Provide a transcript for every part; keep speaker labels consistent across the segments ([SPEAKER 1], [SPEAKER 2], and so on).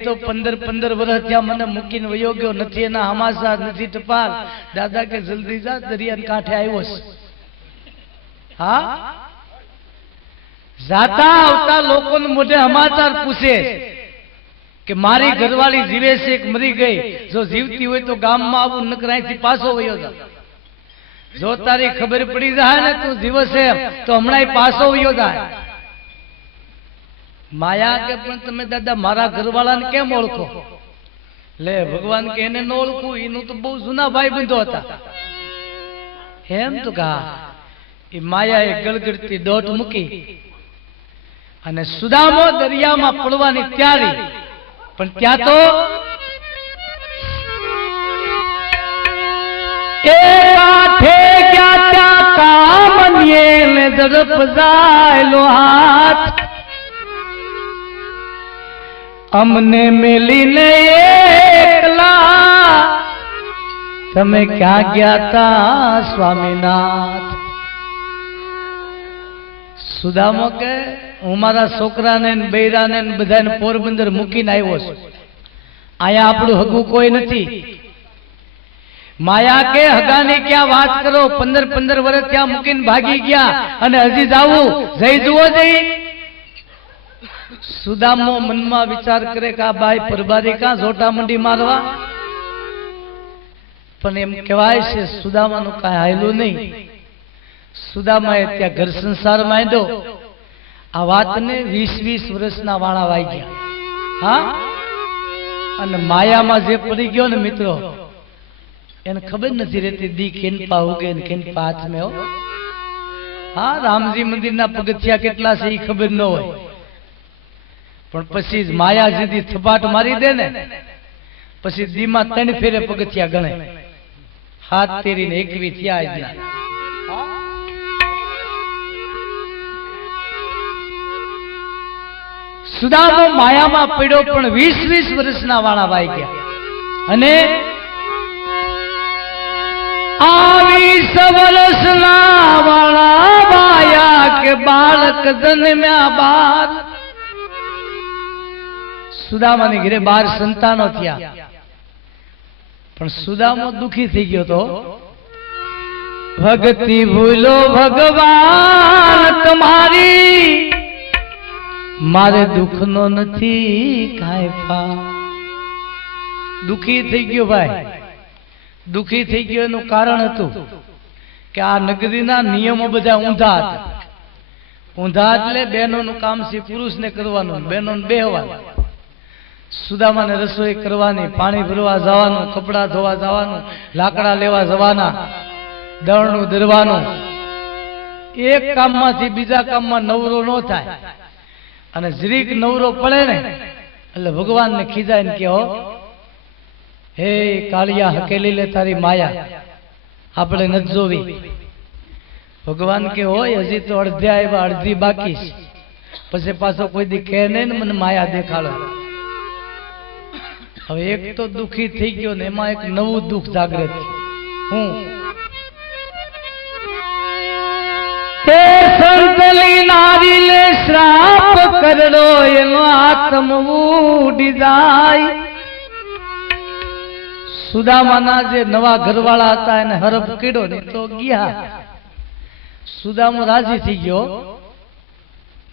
[SPEAKER 1] તો પંદર પંદર વર્ષ ત્યાં મને મૂકીને વયો ગયો નથી, એના હમાસા નથી ટપાલ. દાદા કે, જલ્દી જા દરિયા કાંઠે આવ્યો હા? જાતા આવતા લોકોને મોઢે સમાચાર પૂછે કે મારી ઘરવાળી જીવે છે કે મરી ગઈ? જો જીવતી હોય તો ગામમાં આવું નકરાઈથી પાછો વયો જા. જો તારી ખબર પડી જાય ને તું દિવસે તો હમણાં પાછો વયો જાય. માયા કે પણ તમે દાદા મારા ઘરવાળાને કેમ ઓળખો? લે, ભગવાન કે એને ન ઓળખું, એનું તો બહુ જૂના ભાઈ બંધો હતા. એમ તો કા? એ માયાએ ગળગડતી દોટ મૂકી અને સુદામો દરિયામાં પડવાની તૈયારી. પણ ત્યાં તો એ કાંઠે ગયા ત્યાં કામનીએ ને ઝડપ જાયલો હાથ. અમને મેલીને એકલા. તમે ક્યાં ગયા તા સ્વામીનાથ? સુદામો કે, હું મારા છોકરાને બૈરાને બધાને પોરબંદર મૂકીને આવ્યો છું. અહીંયા આપણું હગું કોઈ નથી. માયા કે, હગાની ક્યાં વાત કરો? પંદર પંદર વર્ષ ત્યાં મૂકીને ભાગી ગયા અને હજી જાવું. જઈ જુઓ જઈ સુદામો મનમાં વિચાર કરે કે આ બાઈ પરબારી કાં જોટા મંડી મારવા? પણ એમ કહેવાય છે, સુદામાનું કાંઈ હાયલું નહીં. સુદામાએ ત્યાં ઘર સંસાર માંડ્યો. આ વાતને વીસ વીસ વર્ષના વાળા વાઈ ગયા હા? અને માયામાં જે પડી ગયો ને મિત્રો, એને ખબર નથી રહેતી, દી કેન પા ઉગે ને કેન પા હાથમે હો. હા, રામજી મંદિરના પગથિયા કેટલા છે એ ખબર ન હોય. પણ પછી માયા થપાટ મારી દે ને. પછી દીમાં ત્રણ ફેરે પગથિયા ગણે. હાથ તેરીને એકવી થયા સુદામો માયામાં પડ્યો પણ વીસ વીસ વર્ષના વાળા વાઈ ગયા. અને આવી વર્ષના વાળા વાયા કે બાળક જન્મ્યા બાર સુદામાની ઘરે બાર સંતાનો થયા. પણ સુદામો દુખી થઈ ગયો તો ભક્તિ ભૂલો ભગવાન તમારી. મારે દુઃખનો નથી કાંઈ દુખી થઈ ગયો ભાઈ. દુખી થઈ ગયો એનું કારણ હતું કે આ નગરીના નિયમો બધા ઊંધા હતા. ઊંધા એટલે બહેનોનું કામ છે પુરુષને કરવાનું બહેનોને બેહવાનું. સુદામાને રસોઈ કરવાની, પાણી ભરવા જવાનું, કપડાં ધોવા જવાનું, લાકડા લેવા જવાના, દળનું દરવાનું. એક કામમાંથી બીજા કામમાં નવરો ન થાય. અને જરીક નવરો પડે ને, એટલે ભગવાનને ખીજાય ને કહો, હે કાળિયા હકેલી લે તારી માયા, આપણે નથી જોવી. ભગવાન કે હોય હજી તો અડધ્યા આવ્યા, અડધી બાકી છે. પછી પાછો કોઈ દી કહે નહીં ને મને માયા દેખાડો. હવે એક તો દુખી થઈ ગયો ને એમાં એક નવું દુઃખ જાગૃત હું? તે સંતલી નારી લે શ્રાપ કરડો, એનો આત્મ ઉડી જાય. સુદામાના જે નવા ઘરવાળા હતા, એને હરફ કીડો ને તો ગયા. સુદામો રાજી થઈ ગયો.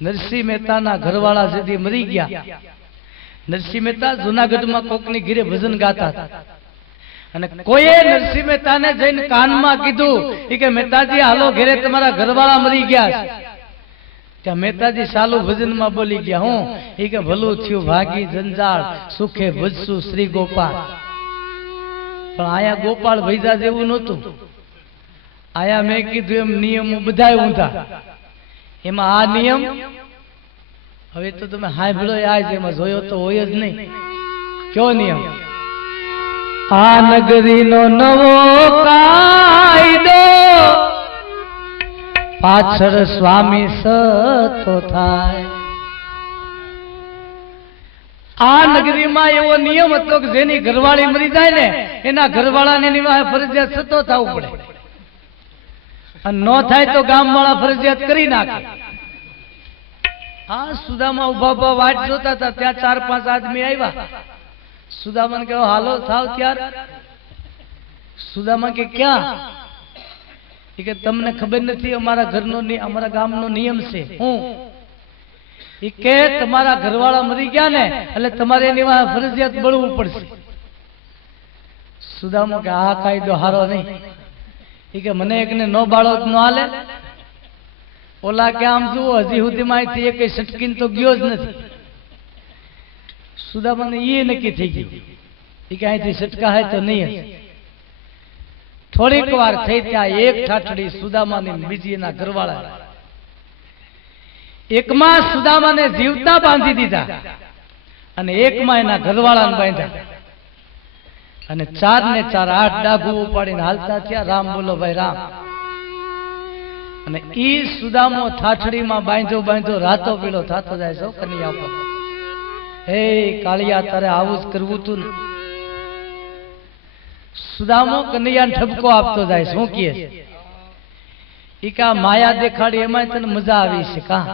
[SPEAKER 1] નરસિંહ મહેતાના ઘરવાળા જેથી મરી ગયા. નરસિંહ મહેતા જુનાગઢમાં કોકની ઘીરે ભજન ગાતા હતા. અને કોઈએ નરસિંહ મહેતાને જઈને કાનમાં કીધું કે મહેતાજી હાલો ઘેરે તમારા ઘરવાળા મરી ગયા ત્યાં મહેતાજી સાલું ભજનમાં બોલી ગયા, હું? એ કે, ભલું થયું, ભાગી, જંજાળ, સુખે ભજશું શ્રી ગોપાલ. પણ આયા ગોપાળ ભૈજા જેવું નહોતું. આયા મેં કીધું, એમ નિયમો બધાય ઊંધા. એમાં આ નિયમ હવે તો તમે હાંભળો આ જ એમાં જોયો તો હોય જ નહીં. કયો નિયમ? આ નગરીનો નવો કાયદો પાછળ સ્વામી સતો થાય. આ નગરીમાં એવો નિયમ હતો કે જેની ઘરવાળી મરી જાય ને, એના ઘરવાળાને ફરજિયાત સતો થવું પડે. અને ન થાય તો ગામવાળા ફરજિયાત કરી નાખે. હા, સુદામા ઊભા ઊભા વાટ જોતા હતા. ત્યાં ચાર, પાંચ આદમી આવ્યા. સુદામાને કહો હાલો, થાવ ત્યાર. સુદામા કે, ક્યાં? કે, તમને ખબર નથી, અમારા ઘરનો અમારા ગામનો નિયમ છે. હું? એ કે, તમારા ઘરવાળા મરી ગયા ને, એટલે તમારે એની ફરજિયાત બળવું પડશે. સુદામા કે, આ કાયદો હારો નહીં. એ કે, મને એકને નો બાળો ન હાલે ઓલા કે આમ જુઓ, હજી સુધી અહીંથી એક સટકીને તો ગયો જ નથી. સુદામાને એ નક્કી થઈ ગયું. એ કે અહીંથી સટકા હે તો નહીં હશે. થોડીક વાર થઈ ત્યાં એક ઠાઠડી સુદામાની બીજી ઘરવાળા એકમાં સુદામાને જીવતા બાંધી દીધા અને એકમાં એના ઘરવાળાને બાંધ્યા. અને ચાર ને ચાર આઠ ડાઘું ઉપાડીને હાલતા થયા. રામ બોલો, ભાઈ, રામ. અને ઈ સુદામો થાઠડીમાં બાંધો બાંધો રાતો પીળો થાતો જાય છો કન્યા પર હે, કાળિયા, તારે આવું જ કરવું તું ને. સુદામો કનૈયાને ઠપકો આપતો જાય શું કહે. ઈ કા માયા દેખાડી એમાં તને મજા આવી છે, કા?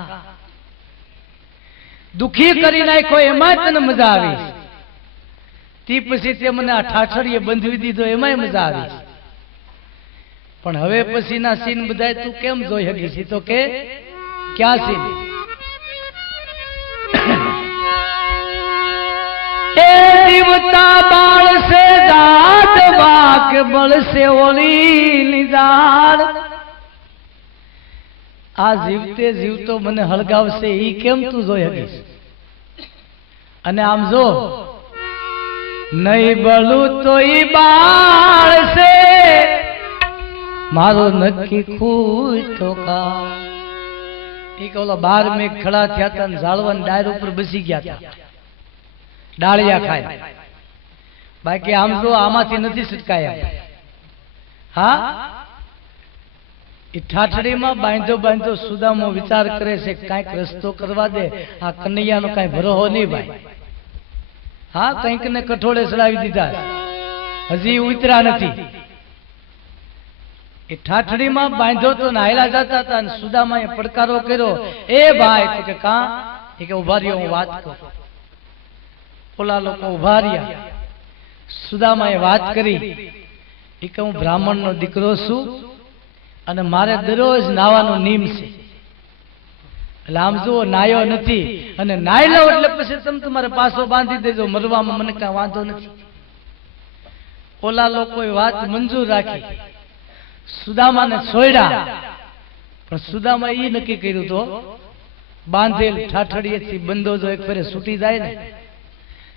[SPEAKER 1] દુખી કરી નાખ્યો એમાં તને મજા આવી તી પછી તે મને આ ઠાઠડીએ બંધવી દીધો, એમાંય મજા આવી છે. પણ હવે પછીના સીન બધા તું કેમ જોઈ શકી છે તો કે, ક્યાં સીન? એ જીવતા બાળશે દાંત વાગ બળશે ઓલી નિદાર આ જીવતે જીવતો મને હળગાવશે, ઈ કેમ તું જોઈ શકીશ? અને આમ જો, નહીં બળું તો ઈ બાળશે મારો નક્કી ખુશ તો કા. ઈ કે બાર મેઘ ખડા થયા હતા ને ઝાડવાની ડાયર ઉપર બસી ગયા હતા ડાળિયા ખાય. બાકી આમ તો આમાંથી નથી છટકાયા. હા? એ ઠાઠડીમાં બાંધો બાંધો સુદામો વિચાર કરે છે, કાંઈક રસ્તો કરવા દે. આ કનૈયાનો કાંઈ ભરોહો નહીં ભાઈ. હા કંઈક ને કઠોળે ચડાવી દીધા. હજી ઉતરા નથી. એ ઠાઠડીમાં બાંધ્યો તો નાયલા જતા હતા અને સુદામાએ પડકારો કર્યો. એ ભાઈ કે કા? એ કે, ઊભા રહ્યો, હું વાત કરું. ઓલા લોકો ઊભા રહ્યા. સુદામાએ વાત કરી. એ કે, હું બ્રાહ્મણનો દીકરો છું અને મારે દરરોજ નાવાનો નિયમ છે. એટલે આમ જુઓ, નાયો નથી. અને નાઈ લો એટલે પછી તમે તમારે પાછો બાંધી દેજો, મરવામાં મને કાંઈ વાંધો નથી. ઓલા લોકોએ વાત મંજૂર રાખી. સુદામાને સોયડા. પણ સુદામા એ નક્કી કર્યું તો, બાંધેલ ઠાઠડીએથી બંધો જો એક ફેરે છૂટી જાય ને,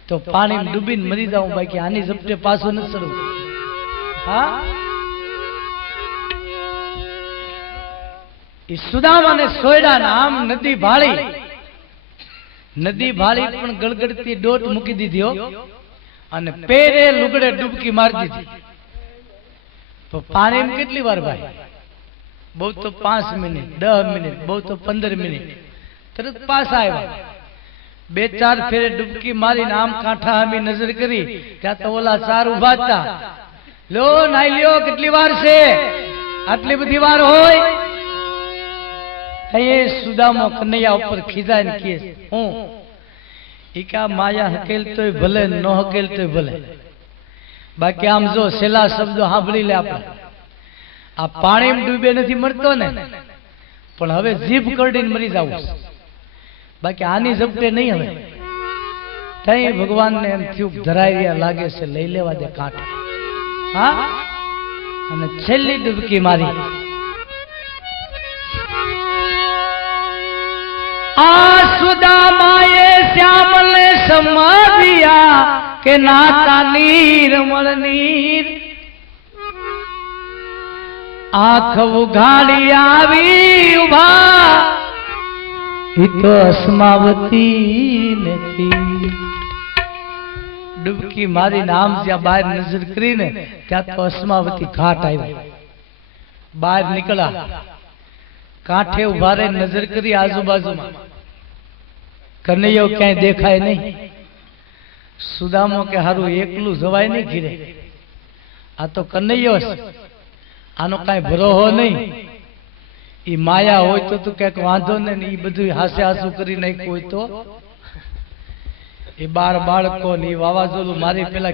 [SPEAKER 1] તો પાણી ડૂબીને મરી જાઉં બાકી આની ઝપટે પાછો ન સરું હા? એ સુદામાને સોયડા નામ નદી ભાળી. નદી ભાળી પણ ગળગડતી ડોટ મૂકી દીધી અને પેરે લુગડે ડૂબકી મારી દીધી. તો પાણીમાં કેટલી વાર ભાઈ? બહુ તો પાંચ મિનિટ, દસ મિનિટ, બહુ તો પંદર મિનિટ. તરત પાછા આવ્યા. બે ચાર ફેરે ડૂબકી મારીને આમ કાંઠા આમી નજર કરી, ત્યાં તો ઓલા ચાર ઊભા હતા. લો નાઈ લ્યો કેટલી વાર છે? આટલી બધી વાર હોય? એ સુદામો કનૈયા ઉપર ખીજાય ને કહે હું. ઈ કા માયા હકેલ તોય ભલે, ન હકેલ તોય ભલે. બાકી આમ જો છેલ્લા શબ્દો સાંભળી લે આપણે. આ પાણીમાં ડૂબે નથી મળતો ને. પણ હવે જીભ કરડીને મરી જવું બાકી આની ઝપટે નહીં હવે. તઈ ભગવાનને એમ થયું ધરાઈ રહ્યા લાગે છે, લઈ લેવા દે કાંઠે. હા? અને છેલ્લી ડૂબકી મારી. આ સુદામાએ શ્યામને સમજ્યા કે નાતા નીર, મળ નીર. આંખ ઉઘાડી આવી ઊભા તો અસ્માવતી નથી. ડૂબકી મારી નામ જ્યાં બહાર નજર કરીને ત્યાં તો અસ્માવતી ઘાટ આવ્યો. બહાર નીકળ્યા. કાંઠે ઊભા રહી નજર કરી આજુબાજુમાં. કનૈયો ક્યાંય દેખાય નહીં. સુદામો કે હારું એકલું જવાય નહીં ઘીરે. આ તો કનૈયો આનો કાંઈ ભરોહો નહીં. એ માયા હોય તો તું ક્યાંક વાંધો ને એ બધું હાસે હાસું કરી નાખ્યું હોય તો. એ બાર બાળકો ને એ વાવાઝોડું મારી પેલા